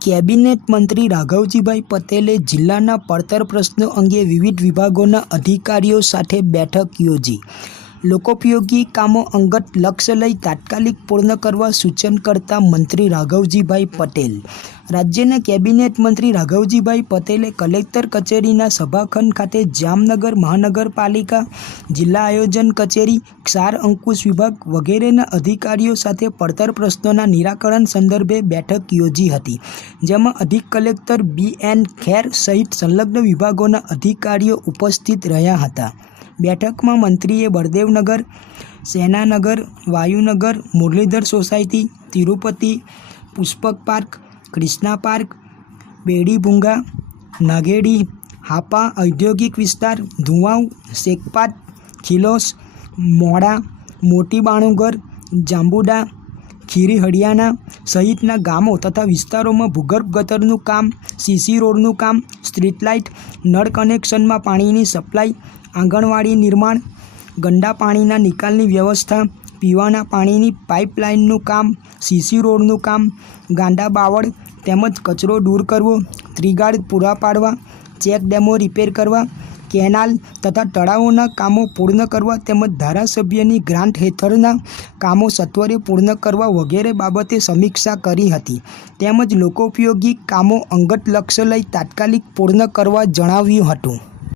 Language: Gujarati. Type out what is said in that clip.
કેબિનેટ મંત્રી રાઘવજીભાઈ પટેલે જિલ્લાના પડતર પ્રશ્નો અંગે વિવિધ વિભાગોના અધિકારીઓ સાથે બેઠક યોજી. લોકોપયોગી કામો અંગત લક્ષ્ય લઈ તાત્કાલિક પૂર્ણ કરવા સૂચન કરતા મંત્રી રાઘવજીભાઈ પટેલ. રાજ્યના કેબિનેટ મંત્રી રાઘવજીભાઈ પટેલે કલેક્ટર કચેરીના સભાખંડ ખાતે જામનગર મહાનગરપાલિકા, જિલ્લા આયોજન કચેરી, ક્ષાર અંકુશ વિભાગ વગેરેના અધિકારીઓ સાથે પડતર પ્રશ્નોના નિરાકરણ સંદર્ભે બેઠક યોજી હતી, જેમાં અધિક કલેક્ટર બી એન ખેર સહિત સંલગ્ન વિભાગોના અધિકારીઓ ઉપસ્થિત રહ્યા હતા. બેઠકમાં મંત્રીએ Baldevnagar Senanagar Vayunagar Muralidhar society Tirupati Pushpak park Krishna park Bedibhunga Nagedi Hapa ઔદ્યોગિક વિસ્તાર ધુવાવ શેખપાટ ખિલોસ મોડા મોટી બાણુગર જાંબુડા ખીરી હળિયાના સહિતના ગામો તથા વિસ્તારોમાં ભૂગર્ભ ગટરનું કામ સીસી રોડનું કામ, સ્ટ્રીટ લાઇટ, નળ કનેક્શનમાં પાણીની સપ્લાય, આંગણવાડી નિર્માણ, ગંદા પાણીના નિકાલની વ્યવસ્થા, પીવાના પાણીની પાઇપલાઇનનું કામ સીસી રોડનું કામ, ગાંડા બાવળ તેમજ કચરો દૂર કરવો, ત્રિગાળ પૂરા પાડવા, ચેક ડેમો રિપેર કરવા કેનાલ તથા તળાવોના કામો પૂર્ણ કરવા તેમજ ધારાસભ્યની ગ્રાન્ટ હેઠળના કામો સત્વરે પૂર્ણ કરવા વગેરે બાબતે સમીક્ષા કરી હતી. તેમજ લોકોપયોગી કામો અંગત લક્ષ્ય લઈ તાત્કાલિક પૂર્ણ કરવા જણાવ્યું હતું.